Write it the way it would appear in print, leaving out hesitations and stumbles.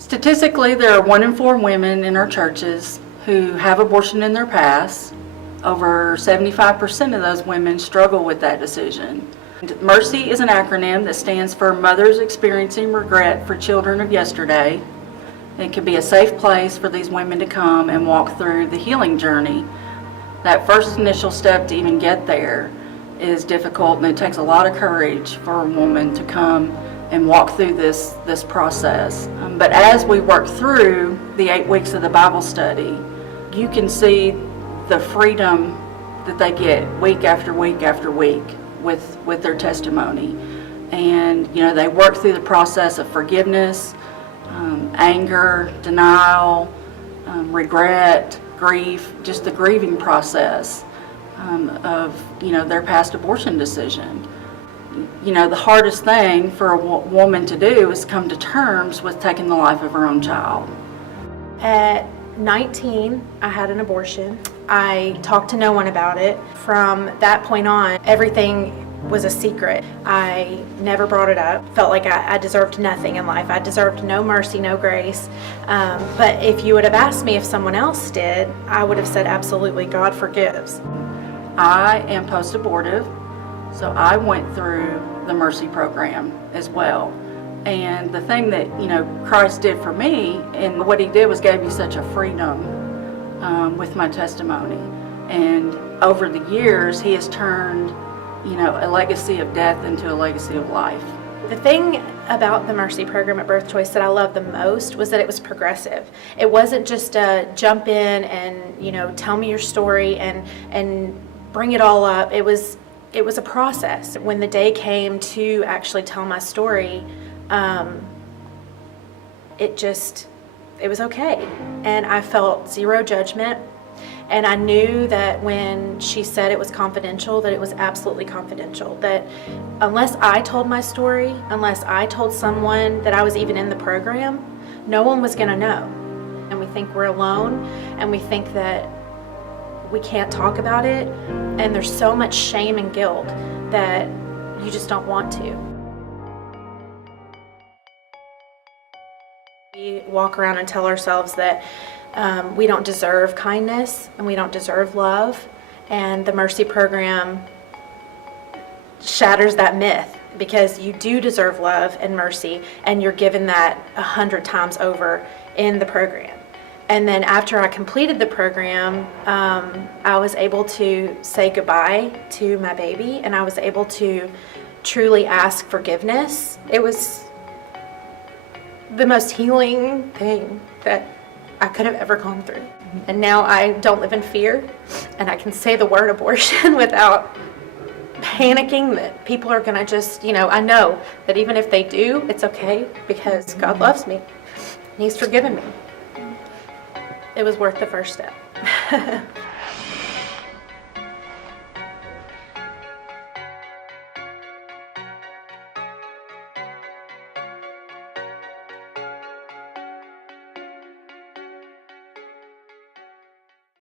Statistically, there are 1 in 4 women in our churches who have abortion in their past. Over 75% of those women struggle with that decision. M.E.R.C.Y is an acronym that stands for Mothers Experiencing Regret for Children of Yesterday. It can be a safe place for these women to come and walk through the healing journey. That first initial step to even get there is difficult, and it takes a lot of courage for a woman to come and walk through this process. But as we work through the 8 weeks of the Bible study, you can see the freedom that they get week after week after week with their testimony. And they work through the process of forgiveness, anger, denial, regret, grief, just the grieving process of their past abortion decision. The hardest thing for a woman to do is come to terms with taking the life of her own child. At 19, I had an abortion. I talked to no one about it. From that point on, everything was a secret. I never brought it up. Felt like I deserved nothing in life. I deserved no mercy, no grace. But if you would have asked me if someone else did, I would have said absolutely, God forgives. I am post-abortive, so I went through the M.E.R.C.Y program as well. And the thing that Christ did for me, and what he did was gave me such a freedom with my testimony. And over the years, he has turned a legacy of death into a legacy of life. The thing about the M.E.R.C.Y program at Birth Choice that I loved the most was that it was progressive. It wasn't just a jump in and tell me your story and bring it all up. It was a process. When the day came to actually tell my story, it was okay. And I felt zero judgment. And I knew that when she said it was confidential, that it was absolutely confidential. That unless I told my story, unless I told someone that I was even in the program, no one was gonna know. And we think we're alone, and we think that we can't talk about it, and there's so much shame and guilt that you just don't want to. We walk around and tell ourselves that we don't deserve kindness and we don't deserve love, and the M.E.R.C.Y program shatters that myth, because you do deserve love and mercy, and you're given that 100 times over in the program. And then after I completed the program, I was able to say goodbye to my baby, and I was able to truly ask forgiveness. It was the most healing thing that I could have ever gone through. And now I don't live in fear, and I can say the word abortion without panicking that people are gonna just, I know that even if they do, it's okay, because God loves me and He's forgiven me. It was worth the first step.